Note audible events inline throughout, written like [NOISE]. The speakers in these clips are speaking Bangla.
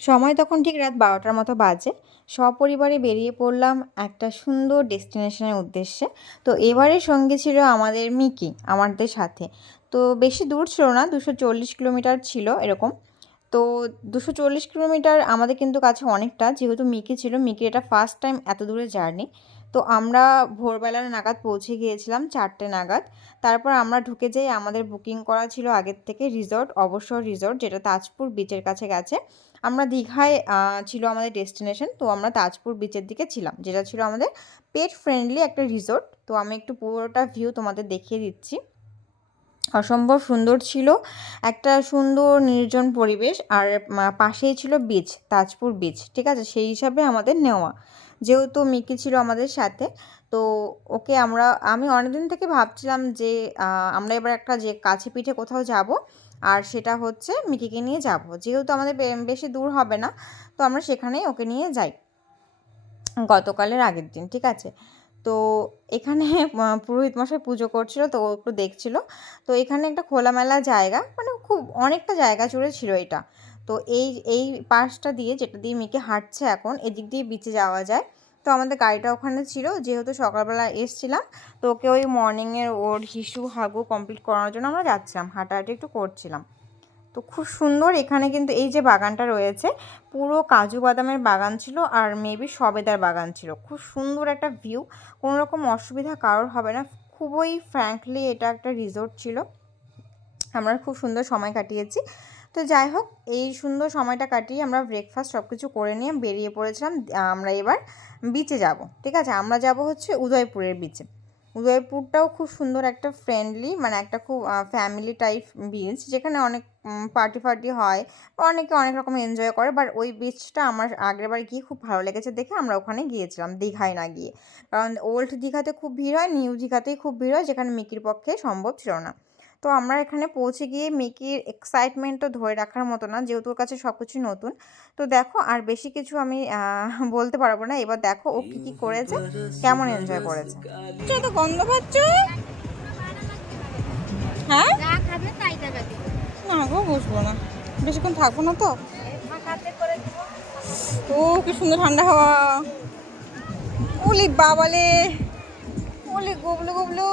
সময় তখন ঠিক রাত বারোটার মতো বাজে। সপরিবারে বেরিয়ে পড়লাম একটা সুন্দর ডেস্টিনেশনের উদ্দেশ্যে। তো এবারের সঙ্গে ছিল আমাদের মিকি, আমাদের সাথে। তো বেশি দূর ছিল না, দুশো চল্লিশ কিলোমিটার ছিল এরকম। তো দুশো চল্লিশ কিলোমিটার আমাদের কিন্তু কাছে অনেকটা, যেহেতু মিকি ছিল, মিকির এটা ফার্স্ট টাইম এত দূরে জার্নি। তো আমরা ভোরবেলার নাগাদ পৌঁছে গিয়েছিলাম, চারটে নাগাদ। তারপর আমরা ঢুকে যাই আমাদের বুকিং করা ছিল আগের থেকে রিসর্ট অবসর রিসর্ট যেটা তাজপুর বিচের কাছে গেছে। আমরা দীঘায় ছিল আমাদের ডেস্টিনেশন তো আমরা তাজপুর বিচের দিকে ছিলাম, যেটা ছিল আমাদের পেট ফ্রেন্ডলি একটা রিসর্ট তো আমি একটু পুরোটা ভিউ তোমাদের দেখিয়ে দিচ্ছি। অসম্ভব সুন্দর ছিল, একটা সুন্দর নির্জন পরিবেশ, আর পাশেই ছিল বিচ তাজপুর বিচ ঠিক আছে? সেই হিসাবে আমাদের নেওয়া, যেহেতু মিকি ছিল আমাদের সাথে, তো ওকে আমরা, আমি অনেকদিন থেকে ভাবছিলাম যে আমরা এবার একটা যে কাছে পিঠে কোথাও যাব আর সেটা হচ্ছে মিকিকে নিয়ে যাব। যেহেতু আমাদের বেশি দূর হবে না, তো আমরা সেখানেই ওকে নিয়ে যাই। গতকালের আগের দিন, ঠিক আছে? তো এখানে [LAUGHS] পুরোহিত মশাই পুজো করছিল, তো একটু দেখছিল। তো এখানে একটা খোলামেলা জায়গা মানে খুব অনেকটা জায়গা জুড়ে ছিল এটা। তো এই এই পাশটা দিয়ে, যেটা দিয়ে মিকে হাঁটছে এখন, এদিক দিয়ে বিচে যাওয়া যায়। তো আমাদের গাড়িটা ওখানে ছিল, যেহেতু সকালবেলা এসছিলাম, তো ওকে ওই মর্নিংয়ের ওর হিসু হাগু কমপ্লিট করানোর জন্য আমরা যাচ্ছিলাম, হাঁটাহাঁটি একটু করছিলাম। তো খুব সুন্দর এখানে কিন্তু এই যে বাগানটা রয়েছে, পুরো কাজু বাদামের বাগান ছিল আর মেবি সবেদার বাগান ছিল। খুব সুন্দর একটা ভিউ কোনো রকম অসুবিধা কারোর হবে না, খুবই ফ্র্যাঙ্কলি এটা একটা রিসোর্ট ছিল। আমরা খুব সুন্দর সময় কাটিয়েছি। তো যাই হোক, এই সুন্দর সময়টা কাটিয়ে আমরা ব্রেকফাস্ট সব কিছু করে নিয়ে বেরিয়ে পড়েছিলাম আমরা এবার বিচে যাব, ঠিক আছে? আমরা যাব হচ্ছে উদয়পুরের বিচে উদয়পুরটাও খুব সুন্দর একটা ফ্রেন্ডলি মানে একটা খুব ফ্যামিলি টাইপ বিচ যেখানে অনেক পার্টি ফার্টি হয় বা অনেকে অনেক রকম এনজয় করে বাট ওই বিচটা আমার আগের বার গিয়ে খুব ভালো লেগেছে দেখে আমরা ওখানে গিয়েছিলাম, দীঘায় না গিয়ে। কারণ ওল্ড দীঘাতে খুব ভিড় হয় নিউ দীঘাতেই খুব ভিড় হয়, যেখানে মিকির পক্ষে সম্ভব ছিল না। তো আমরা এখানে পৌঁছে গিয়ে মিকির এক্সাইটমেন্টও ধরে রাখার মতো না যেহেতু ওর কাছে সব কিছু নতুন। তো দেখো আর বেশি কিছু আমি বলতে পারব না। এবার দেখো ও কী কী করেছে কেমন এনজয় করেছে। তো গন্ধ পাচ্ছ? হ্যাঁ? না গো বসবো না। বেশিক্ষণ থাকব না তো। ও কি সুন্দর ঠান্ডা হাওয়া। ওলি বাবালে। ওলি গুবলু গুবলু।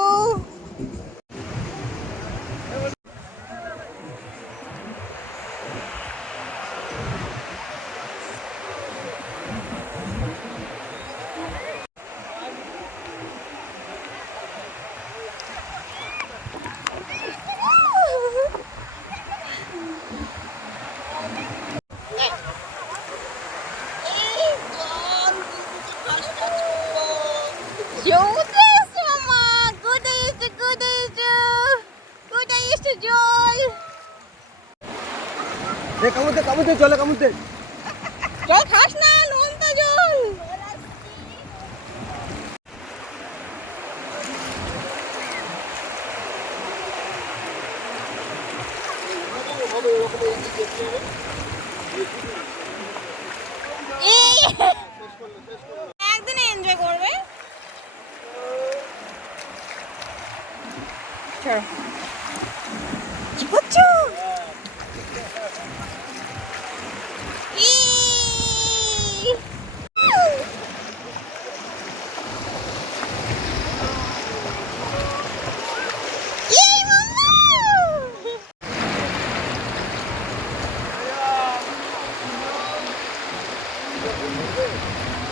কামুতে চলে কামুতে জল খাস না নোনতা জল! এনজয় করবে। চলো। すごい。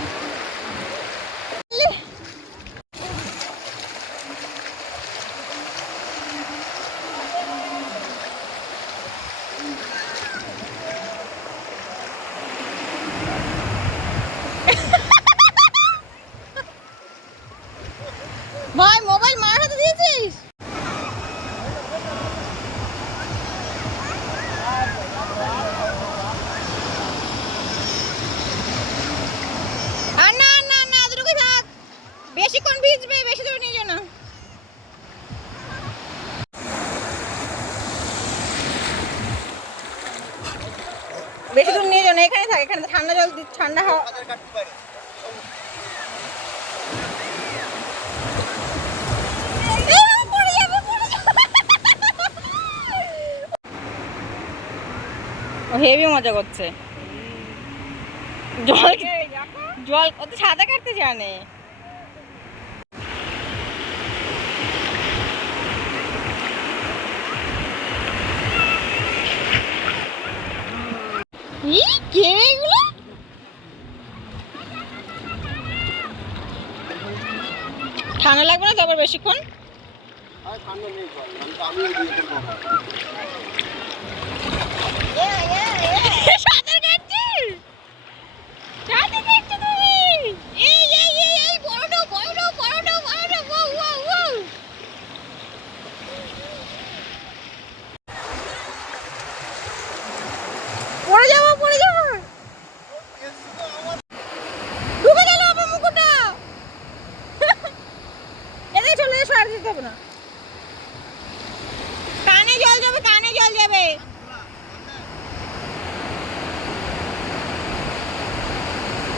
রুম নিয়ে যাও এখানে থাকে এখানে ঠান্ডা জল ঠান্ডা হাওয়া। হেভি মজা করছে। জল জল কত সাদা কাটতে জানে। ঠান্ডা লাগবে না তারপর বেশিক্ষণ? ঠান্ডা নেই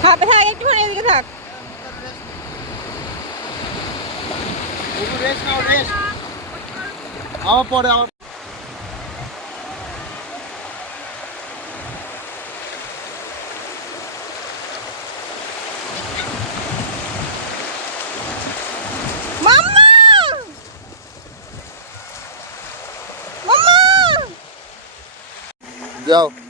খাবে থাক একটুখানি এদিকে থাক আবার পরে আবার Go.